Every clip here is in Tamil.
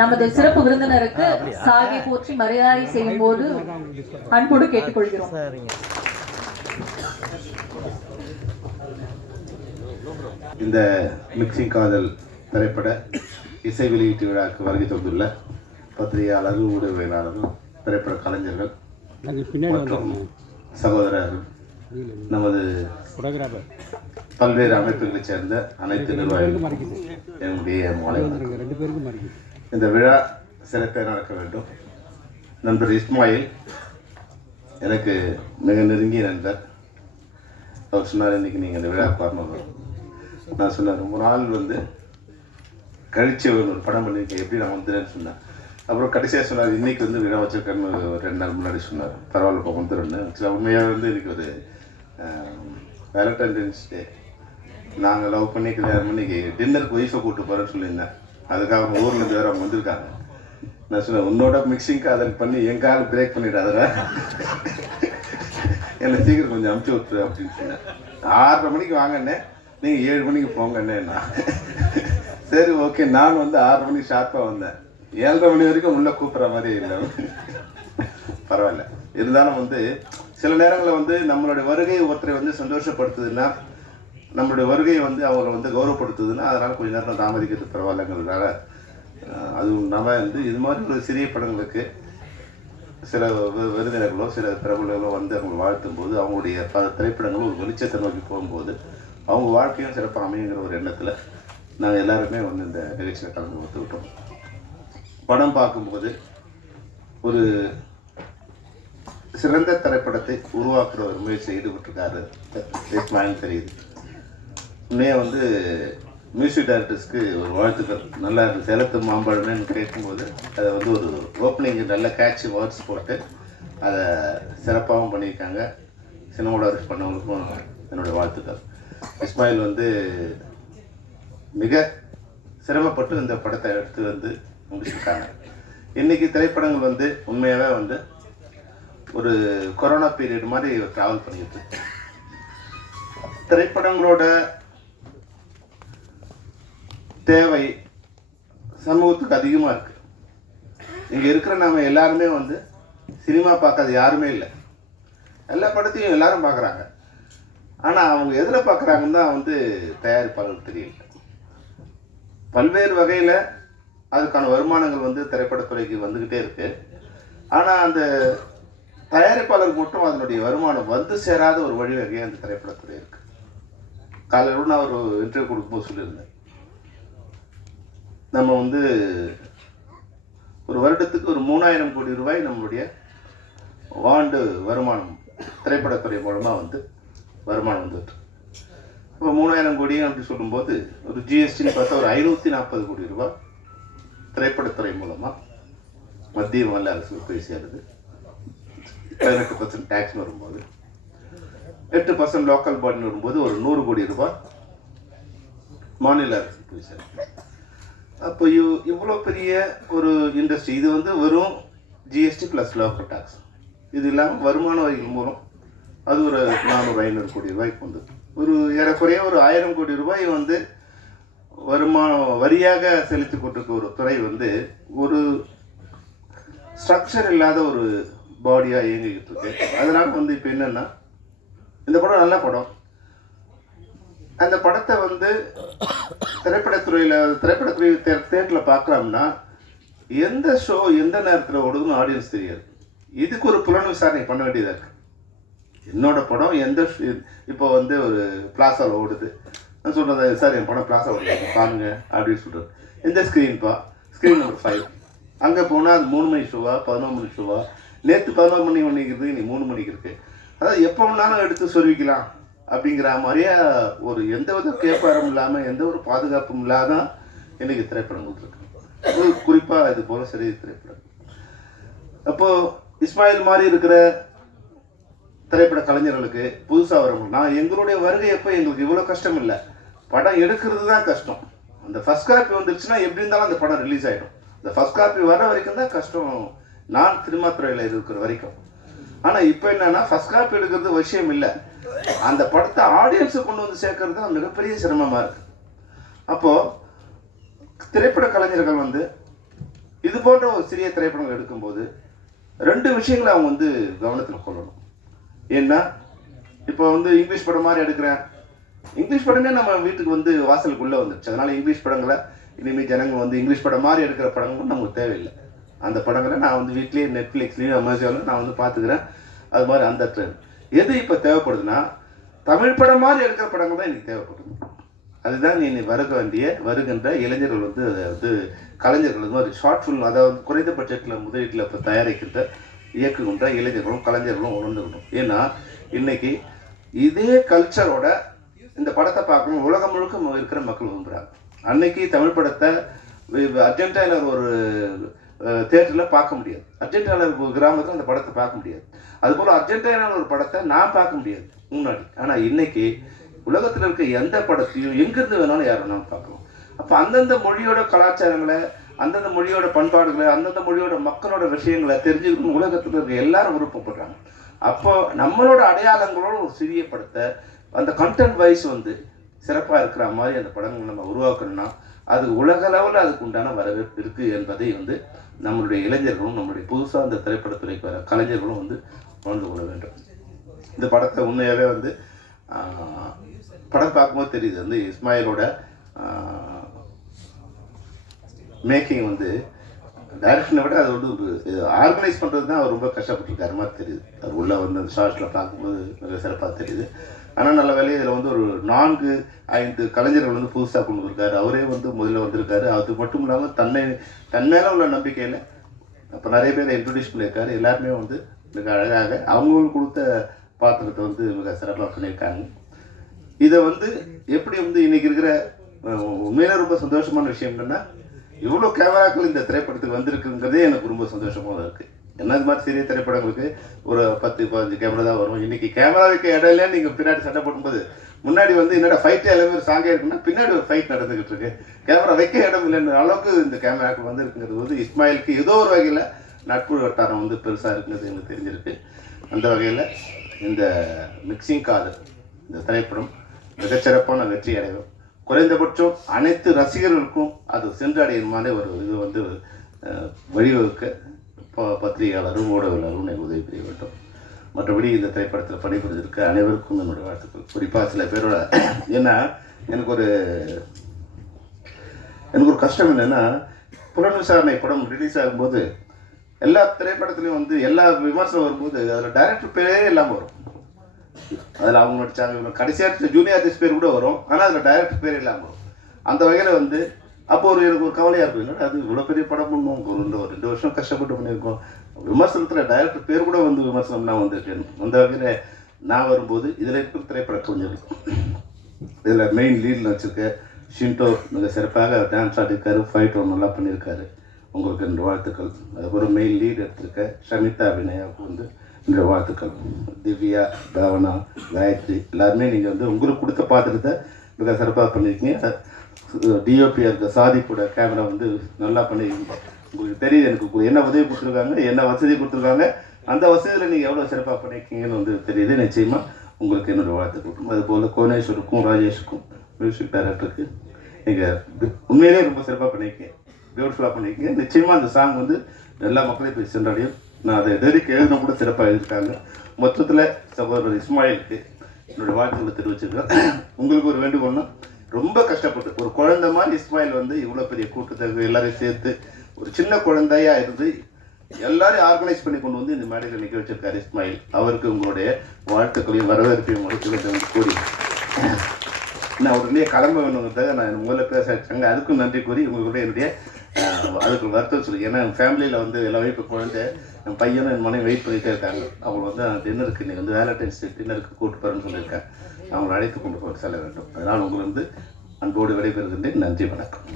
நமது சிறப்பு விருந்தினருக்கு சாகி போற்றி மரியாதை செய்யும் போது அன்போடு கேட்டுக்கொள்கிறோம். இந்த மிக்சிங் காதல் திரைப்பட இசை வெளியீட்டு விழாவுக்கு வருகை தந்துள்ள பத்திரிகையாளர்கள் ஊடகவியலாளர்கள் திரைப்பட கலைஞர்கள் மற்றும் சகோதரர்கள் நமது பல்வேறு அமைப்புகளைச் சேர்ந்த அனைத்து நிர்வாகிகளுக்கும் என்னுடைய மாலை. இந்த விழா சிறப்பாக நடக்க வேண்டும். நண்பர் இஸ்மாயில் எனக்கு மிக நெருங்கிய நண்பர். அவர் சொன்னார் இன்னைக்கு நீங்கள் இந்த விழாவுக்கு வரணும் நான் சொன்னேன் ரொம்ப நாள் வந்து கழிச்சு ஒரு ஒரு படம் பண்ணியிருக்கேன். எப்படி நான் வந்துடுறேன்னு சொன்னேன். அப்புறம் கடைசியாக சொன்னார் இன்னைக்கு வந்து விழா வச்சிருக்கேன்னு ஒரு ரெண்டு நாள் முன்னாடி சொன்னார். பரவாயில்ல இப்போ வந்துடுறேன்னு. ஆக்சுவலாக உண்மையாக வந்து எனக்கு ஒரு வேலண்டைன்ஸ் டே நாங்கள் லவ் பண்ணி கல்யாணம் பண்ணி டின்னருக்கு ஒய்ஃபை கூப்பிட்டு போகிறேன்னு சொல்லியிருந்தேன் அதுக்காக அவங்க ஊர்ல இருந்து வேறு அவங்க வந்திருக்காங்க. நான் சொன்னேன் உன்னோட மிக்சிங் காதல் பண்ணி என் கால் பிரேக் பண்ணிடாதடா. என்னை சீக்கிரம் கொஞ்சம் அமுச்சு விட்டுரு அப்படின்னு சொன்னேன் ஆறரை மணிக்கு வாங்கண்ணே நீங்கள் ஏழு மணிக்கு போங்கண்ணே சரி ஓகே நான் வந்து ஆறு மணிக்கு ஷார்ப்பாக வந்தேன். ஏழரை மணி வரைக்கும் உள்ளே கூப்பிட்ற மாதிரி இல்லை. பரவாயில்ல. இருந்தாலும் வந்து சில நேரங்களில் வந்து நம்மளுடைய வருகை ஒருத்தரை வந்து சந்தோஷப்படுத்துதுன்னா நம்மளுடைய வருகையை வந்து அவங்களை வந்து கௌரவப்படுத்துதுன்னா அதனால் கொஞ்ச நேரம் தாமதிக்கிறது பரவாயில்லைங்கிறதுனால அதுவும் நம்ம வந்து இது மாதிரி ஒரு சிறிய படங்களுக்கு சில வி- விருந்தினர்களோ சில பிரபலங்களோ வந்து அவங்க வாழ்த்தும் போது அவங்களுடைய பல திரைப்படங்களும் ஒரு வெளிச்சத்தை நோக்கி போகும்போது அவங்க வாழ்க்கையும் சிறப்பாக அமையுங்கிற ஒரு எண்ணத்தில் நாங்கள் எல்லாருமே வந்து இந்த நிகழ்ச்சியில் கலந்து ஒத்துக்கிட்டோம் படம் பார்க்கும்போது ஒரு சிறந்த திரைப்படத்தை உருவாக்குற ஒரு முயற்சியில் ஈடுபட்டிருக்காரு இஸ்மாயில் தெரியுது. உண்மையாக வந்து மியூசிக் டைரக்டர்ஸ்க்கு ஒரு வாழ்த்துக்கள். நல்லா இருக்கு. சேலத்து மாம்பழம்னு கேட்கும்போது அதை வந்து ஒரு ஓப்பனிங் நல்ல கேட்சி வேர்ட்ஸ் போட்டு அதை சிறப்பாகவும் பண்ணியிருக்காங்க. சினிமாடோரிஸ் பண்ணவங்களுக்கும் என்னுடைய வாழ்த்துக்கள். இஸ்மாயில் வந்து மிக சிரமப்பட்டு இந்த படத்தை எடுத்து வந்து முடிச்சிருக்காங்க. இன்னைக்கு திரைப்படங்கள் வந்து உண்மையாகவே வந்து ஒரு கொரோனா பீரியட் மாதிரி ட்ராவல் பண்ணிட்டு திரைப்படங்களோட தேவை சமூகத்துக்கு அதிகமாக இருக்கு. இங்கே இருக்கிற நாம் எல்லாருமே வந்து சினிமா பார்க்காத யாருமே இல்லை. எல்லா படத்தையும் எல்லாரும் பார்க்குறாங்க. ஆனால் அவங்க எதில் பார்க்குறாங்கன்னு தான் வந்து தயாரிப்பாளர்கள் தெரியல. பல்வேறு வகையில் அதுக்கான வருமானங்கள் வந்து திரைப்படத்துறைக்கு வந்துக்கிட்டே இருக்குது ஆனால் அந்த தயாரிப்பாளர் மட்டும் அதனுடைய வருமானம் வந்து சேராத ஒரு வழிவகையாக அந்த திரைப்படத்துறை இருக்கு. காலையில் நான் ஒரு இன்டர்வியூ கொடுக்கும்போது சொல்லியிருந்தேன் நம்ம வந்து ஒரு வருடத்துக்கு ஒரு மூணாயிரம் கோடி ரூபாய் நம்மளுடைய ஆண்டு வருமானம் திரைப்படத்துறை மூலமாக வந்து வருமானம் வந்துட்டு. இப்போ மூணாயிரம் கோடி அப்படி சொல்லும்போது ஒரு ஜிஎஸ்டின்னு பார்த்தா ஒரு ஐநூற்றி நாற்பது கோடி ரூபாய் திரைப்படத்துறை மூலமாக மத்திய மாநில அரசு போய் சேருது. பதினெட்டு பர்சன்ட் டேக்ஸ்னு வரும்போது? எட்டு பர்சன்ட் லோக்கல் பாடின்னு வரும்போது ஒரு நூறு கோடி ரூபாய் மாநில அரசு போய் சேருது அப்போ இவ் இவ்வளோ பெரிய ஒரு இண்டஸ்ட்ரி இது வந்து வெறும் ஜிஎஸ்டி ப்ளஸ் லோக்கல் டேக்ஸ் இது இல்லாமல் வருமான வரிகள் மூலம் அது ஒரு நானூறு ஐநூறு கோடி ரூபாய்க்கு வந்து ஒரு ஏறக்குறைய ஒரு ஆயிரம் கோடி ரூபாய் வந்து வருமானம் வரியாக செலுத்தி கொண்டிருக்க ஒரு துறை வந்து ஒரு ஸ்ட்ரக்சர் இல்லாத ஒரு பாடியாக இயங்கிக்கிட்டு இருக்கு. அதனால வந்து இப்போ என்னன்னா இந்த படம் நல்ல படம். அந்த படத்தை வந்து திரைப்படத்துறையில் திரைப்படத்துறை தேட்டரில் பார்க்குறோம்னா எந்த ஷோ எந்த நேரத்தில் ஓடுதுன்னு ஆடியன்ஸ் தெரியாது. இதுக்கு ஒரு புலன் விசாரணை பண்ண வேண்டியதாக இருக்கு. என்னோட படம் எந்த இப்போ வந்து ஒரு பிளாசாவில் ஓடுது. நான் சொல்கிறது சார் என் படம் பிளாசா ஓடுது. பாருங்க அப்படின்னு சொல்கிறது எந்த ஸ்க்ரீன்ப்பா ஸ்க்ரீன் நம்பர் ஃபைவ் அங்கே போனால் அது மூணு மணி ஷோவா பதினொன்று மணி ஷோவா நேற்று பதினோரு மணி மணிக்கு நீ மூணு மணிக்கு இருக்கு. அதாவது எப்போ வேணாலும் எடுத்து சொல்லிக்கலாம் அப்படிங்கிற மாதிரியே ஒரு எந்த வித கேப்பாரம் இல்லாமல் எந்த ஒரு பாதுகாப்பும் இல்லாத இன்றைக்கி திரைப்படங்கள் இருக்கு குறிப்பாக இது போல சரி திரைப்படம். அப்போது இஸ்மாயில் மாதிரி இருக்கிற திரைப்பட கலைஞர்களுக்கு புதுசாக வரவங்க நான் எங்களுடைய வருகை எப்போ எங்களுக்கு இவ்வளோ கஷ்டம் இல்லை. படம் எடுக்கிறது தான் கஷ்டம். அந்த ஃபஸ்ட் காப்பி வந்துருச்சுன்னா எப்படி இருந்தாலும் அந்த படம் ரிலீஸ் ஆகிடும் இந்த ஃபஸ்ட் காப்பி வர வரைக்கும் தான் கஷ்டம் நான் சினிமா துறையில் இருக்கிற வரைக்கும். ஆனால் இப்போ என்னன்னா ஃபர்ஸ்ட் காப்பி எடுக்கிறது விஷயம் இல்லை. அந்த படத்தை ஆடியன்ஸை கொண்டு வந்து சேர்க்கறது தான் மிகப்பெரிய சிரமமாக இருக்குது அப்போது திரைப்பட கலைஞர்கள் வந்து இது போன்ற ஒரு சிறிய திரைப்படங்கள் எடுக்கும்போது ரெண்டு விஷயங்களை அவங்க வந்து கவனத்தில் கொள்ளணும். ஏன்னா இப்போ வந்து இங்கிலீஷ் படம் மாதிரி எடுக்கிறேன். இங்கிலீஷ் படமே நம்ம வீட்டுக்கு வந்து வாசலுக்குள்ளே வந்துருச்சு. அதனால் இங்கிலீஷ் படங்களை இனிமேல் ஜனங்கள் வந்து இங்கிலீஷ் படம் மாதிரி எடுக்கிற படங்களும் நமக்கு தேவையில்லை. அந்த படங்களை நான் வந்து வீட்லேயே நெட்ஃப்ளிக்ஸ்லேயும் அமேசானில் நான் வந்து பார்த்துக்கிறேன். அது மாதிரி அந்த ட்ரெண்ட் எது இப்போ தேவைப்படுதுன்னா தமிழ் படம் மாதிரி எடுக்கிற படங்கள் தான் எனக்கு தேவைப்படுது. அதுதான் நீ வருக வேண்டிய வருகின்ற இளைஞர்கள் வந்து அதை வந்து கலைஞர்கள் வந்து ஒரு ஷார்ட் ஃபிலிம் அதாவது குறைந்த பட்ஜெட்டில் முதலீட்டில் இப்போ தயாரிக்கின்ற இயக்குகின்ற இளைஞர்களும் கலைஞர்களும் உணர்ந்துக்கணும். ஏன்னா இன்னைக்கு இதே கல்ச்சரோட இந்த படத்தை பார்க்கணும். உலகம் முழுக்க இருக்கிற மக்கள் விரும்புகிறாங்க அன்னைக்கு தமிழ் படத்தை அர்ஜென்டினாவில் ஒரு தேட்டரில் பார்க்க முடியாது. அர்ஜென்டினாவில் ஒரு கிராமத்தில் அந்த படத்தை பார்க்க முடியாது. அதுபோல் அர்ஜென்டினாவில் ஒரு படத்தை நான் பார்க்க முடியாது முன்னாடி. ஆனால் இன்னைக்கு உலகத்தில் இருக்க எந்த படத்தையும் எங்கேருந்து வேணாலும் யார் வேணாலும் பார்க்கலாம். அப்போ அந்தந்த மொழியோட கலாச்சாரங்களை அந்தந்த மொழியோட பண்பாடுகளை அந்தந்த மொழியோட மக்களோட விஷயங்களை தெரிஞ்சுக்கணும் உலகத்தில் இருக்க எல்லாரும் விருப்பப்படுறாங்க. அப்போ நம்மளோட அடையாளங்களோட ஒரு சிறிய படத்தை அந்த கண்டென்ட் வைஸ் வந்து சிறப்பாக இருக்கிற மாதிரி அந்த படங்கள் நம்ம உருவாக்கணும்னா அது உலக லெவலில் அதுக்கு உண்டான வரவேற்பு இருக்குது என்பதை வந்து நம்மளுடைய இளைஞர்களும் நம்மளுடைய புதுசாக அந்த திரைப்படத்துறைக்கு வர கலைஞர்களும் வந்து உணர்ந்து கொள்ள வேண்டும். இந்த படத்தை உண்மையாகவே வந்து படம் பார்க்கும்போது தெரியுது. வந்து இஸ்மாயிலோட மேக்கிங் வந்து டைரக்ஷனை விட அது வந்து ஒரு ஆர்கனைஸ் பண்ணுறது தான் அவர் ரொம்ப கஷ்டப்பட்டுருக்காரு. மாதிரி தெரியுது. அது உள்ளே வந்து அந்த ஷார்ட்ஸில் பார்க்கும்போது மிக சிறப்பாக தெரியுது. ஆனால் நல்ல வேலையை இதில் வந்து ஒரு நான்கு ஐந்து கலைஞர்கள் வந்து புதுசாக கொண்டு வந்திருக்காரு. அவரே வந்து முதல்ல வந்திருக்காரு. அது மட்டும் இல்லாமல் தன்னை தன் மேலே உள்ள நம்பிக்கையில் அப்போ நிறைய பேரை இன்ட்ரடியூஸ் பண்ணியிருக்காரு. எல்லாருமே வந்து மிக அழகாக அவங்களுக்கு கொடுத்த பாத்திரத்தை வந்து மிக சிறப்பாக பண்ணியிருக்காங்க. இதை வந்து எப்படி வந்து இன்னைக்கு இருக்கிற உண்மையில ரொம்ப சந்தோஷமான விஷயம் என்னன்னா இவ்வளோ கேமராக்கள் இந்த திரைப்படத்துக்கு வந்திருக்குங்கிறதே எனக்கு ரொம்ப சந்தோஷமாக இருக்குது என்ன இது மாதிரி சிறிய திரைப்படங்களுக்கு ஒரு பத்து பதினஞ்சு கேமரா தான் வரும். இன்னைக்கு கேமரா வைக்க இடம் இல்லைன்னு நீங்கள் பின்னாடி சண்டை போடும்போது முன்னாடி வந்து என்னோட ஃபைட்டு எல்லாமே ஒரு சாங்கே இருக்குன்னா பின்னாடி ஒரு ஃபைட் நடந்துகிட்டு இருக்கு. கேமரா வைக்க இடம் இல்லைன்ற அளவுக்கு இந்த கேமராக்கள் வந்துருக்குங்கிறது வந்து இஸ்மாயிலுக்கு ஏதோ ஒரு வகையில் நட்பு வட்டாரம் வந்து பெருசாக இருக்குங்கிறது எனக்கு தெரிஞ்சிருக்கு. அந்த வகையில் இந்த மிக்சிங் காதல் இந்த திரைப்படம் மிகச்சிறப்பான வெற்றி அடையும். குறைந்தபட்சம் அனைத்து ரசிகர்களுக்கும் அது சென்றடையும் மாதிரி ஒரு இது வந்து வழிவகுக்க ப- பத்திரிகையாளரும் ஊடகங்களும் எனக்கு உதவி புரிய வேண்டும். மற்றபடி இந்த திரைப்படத்தில் பணிபுரிஞ்சிருக்க அனைவருக்கும் என்னுடைய வாழ்த்துக்கள். குறிப்பாக சில பேரோட ஏன்னா எனக்கு ஒரு எனக்கு ஒரு கஷ்டம் என்னென்னா புலன் விசாரணை படம் ரிலீஸ் ஆகும்போது எல்லா திரைப்படத்துலையும் வந்து எல்லா விமர்சனம் வரும்போது அதில் டைரக்டர் பேரே இல்லாமல் வரும். அதில் அவங்க நடிச்சாங்க இவங்க கடைசியாக ஜூனியர் ஆர்டிஸ்ட் பேர் கூட வரும். ஆனால் அதில் டைரக்டர் பேர் இல்லாமல் வரும் அந்த வகையில் வந்து அப்போ ஒரு எனக்கு ஒரு கவலையாக இருக்கும். என்னடா அது இவ்வளோ பெரிய படம் பண்ணுவோம் ஒரு ரெண்டு ஒரு ரெண்டு வருஷம் கஷ்டப்பட்டு பண்ணியிருக்கோம். விமர்சனத்தில் டைரக்டர் பேர் கூட வந்து விமர்சனம் நான் வந்திருக்கேன். அந்த வகையில் நான் வரும்போது இதில் இருக்கிற திரைப்பட இருக்கும். இதில் மெயின் லீடில் வச்சுருக்க ஷின்டோ மிக சிறப்பாக டான்ஸ் ஆடிருக்காரு ஃபைட்டும் நல்லா பண்ணியிருக்காரு உங்களுக்கு ரெண்டு வாழ்த்துக்கள். அதுக்கப்புறம் மெயின் லீட் எடுத்திருக்க ஷமிதா வினயாவுக்கு வந்து இந்த வாழ்த்துக்கள். திவ்யா பாவனா காயத்ரி எல்லாருமே நீங்கள் வந்து உங்களுக்கு கொடுத்த பாத்திரத்தை மிக சிறப்பாக பண்ணியிருக்கீங்க டிஓபி இருக்க சாதி கூட கேமரா வந்து நல்லா பண்ணியிருக்கீங்க உங்களுக்கு தெரியுது எனக்கு என்ன உதவி கொடுத்துருக்காங்க என்ன வசதி கொடுத்துருக்காங்க அந்த வசதியில் நீங்கள் எவ்வளோ சிறப்பாக பண்ணியிருக்கீங்கன்னு வந்து தெரியுது. நிச்சயமாக உங்களுக்கு என்னோட வாழ்த்துக்கள் அதுபோல் கோனேஸ்வருக்கும் ராஜேஷுக்கும் மியூசிக் டைரக்டருக்கு நீங்கள் உண்மையிலேயே ரொம்ப சிறப்பாக பண்ணியிருக்கீங்க பியூட்டிஃபுல்லாக பண்ணியிருக்கீங்க நிச்சயமாக அந்த சாங் வந்து எல்லா மக்களையும் போய் சென்றடையும். நான் அதை எதிர்க்கு எழுதின கூட சிறப்பாக எழுதியிருக்காங்க மொத்தத்தில் சகோதரர் இஸ்மாயிலுக்கு என்னோடய வாழ்த்துக்களை தெரிவிச்சிருக்கேன் உங்களுக்கு ஒரு வேண்டுகோள்னா ரொம்ப கஷ்டப்பட்டு ஒரு குழந்த மாதிரி இஸ்மாயில் வந்து இவ்வளோ பெரிய கூட்டத்தை எல்லாரையும் சேர்த்து ஒரு சின்ன குழந்தையா இருந்து எல்லாரையும் ஆர்கனைஸ் பண்ணி கொண்டு வந்து இந்த மேடையில் நிற்க வச்சிருக்காரு இஸ்மாயில். அவருக்கு உங்களுடைய வாழ்த்துக்களையும் வரவேற்பையும் முடிச்சுக்கிட்டு கூறி நான் உடனே கிளம்ப வேணுங்கிறதுக்காக நான் முதல்ல பேச வச்சாங்க அதுக்கும் நன்றி கூறி உங்களுடைய என்னுடைய அதுக்கு வருத்தம் சொல்லி ஏன்னா ஃபேமிலியில் வந்து எல்லாமே இப்போ குழந்தை. என் பையனும் என் மனைவி வெயிட் பண்ணிகிட்டே இருக்காங்க. அவங்க வந்து டின்னருக்கு இன்னைக்கு வந்து வேலண்டைன்ஸ் டே டின்னருக்கு கூட்டு போகிறேன்னு சொல்லியிருக்கேன். அவங்களை அழைத்து கொண்டு போய் செல்ல வேண்டும். அதனால் உங்களை வந்து அன்போடு விடைபெறுகின்றேன். நன்றி வணக்கம்.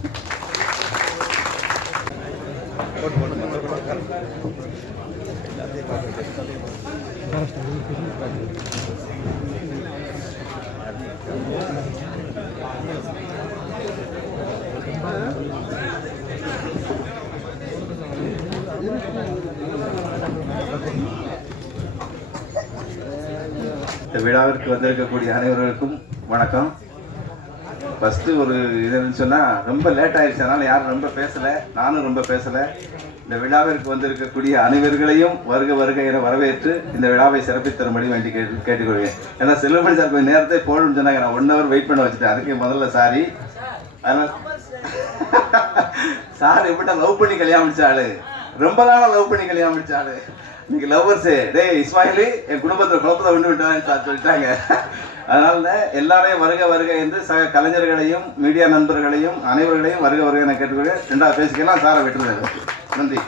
இந்த விழாவிற்கு வந்திருக்கக்கூடிய அனைவர்களுக்கும் வணக்கம். ஃபஸ்ட்டு ஒரு இதுன்னு சொன்னால் ரொம்ப லேட் ஆயிடுச்சு. அதனால் யாரும் ரொம்ப பேசலை. நானும் ரொம்ப பேசலை. இந்த விழாவிற்கு வந்திருக்கக்கூடிய அனைவர்களையும் வருக வருக என வரவேற்று இந்த விழாவை சிறப்பித்தரும்படி வேண்டி கேட்டு கேட்டுக்கொள்வேன் ஏன்னா செல்வமணி சார் கொஞ்சம் நேரத்தை போகணும்னு சொன்னாங்க. நான் ஒன் ஹவர் வெயிட் பண்ண வச்சுட்டேன். அதுக்கு முதல்ல சாரி அதனால் சார் எப்படின்னா லவ் பண்ணி கல்யாணம் முடிச்ச ஆளு. ரொம்ப நாளாக லவ் பண்ணி கல்யாணம் முடிச்சாலு இன்னைக்கு லவ்வர்ஸு டேய் இஸ்மாயிலி என் குடும்பத்தில் குழப்பத்தை விட்டு விட்டான்னு சொல்லிட்டாங்க. அதனால எல்லாரையும் வருக வருக என்று சக கலைஞர்களையும் மீடியா நண்பர்களையும் அனைவர்களையும் வருக வருக என கேட்டுக்கொண்டு ரெண்டா பேசிக்கலாம். சாரை விட்டுருந்தேன் நன்றி.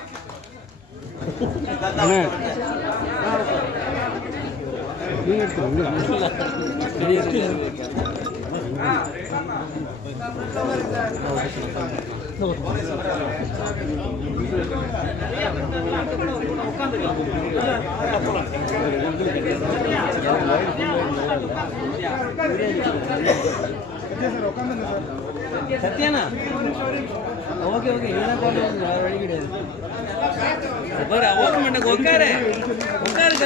சத்யானா? Okay okay. இதுதான் கொண்டு வேறு வழி கிடையாது. பாரு ஓரம் பண்ண உட்காரு உட்காரு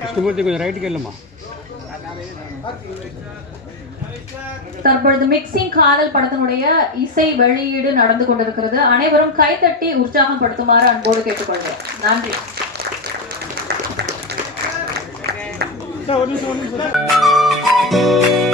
கிருஷ்ணமூர்த்தி கொஞ்சம் ரைட்டுக்கு இல்லைம்மா தற்பொழுது மிக்சிங் காதல் படத்தினுடைய இசை வெளியீடு நடந்து கொண்டிருக்கிறது. அனைவரும் கைத்தட்டி உற்சாகப்படுத்துமாறு அன்போடு கேட்டுக்கொள்கிறேன். நன்றி. ஒரு நிமிஷம் ஒரு நிமிஷம்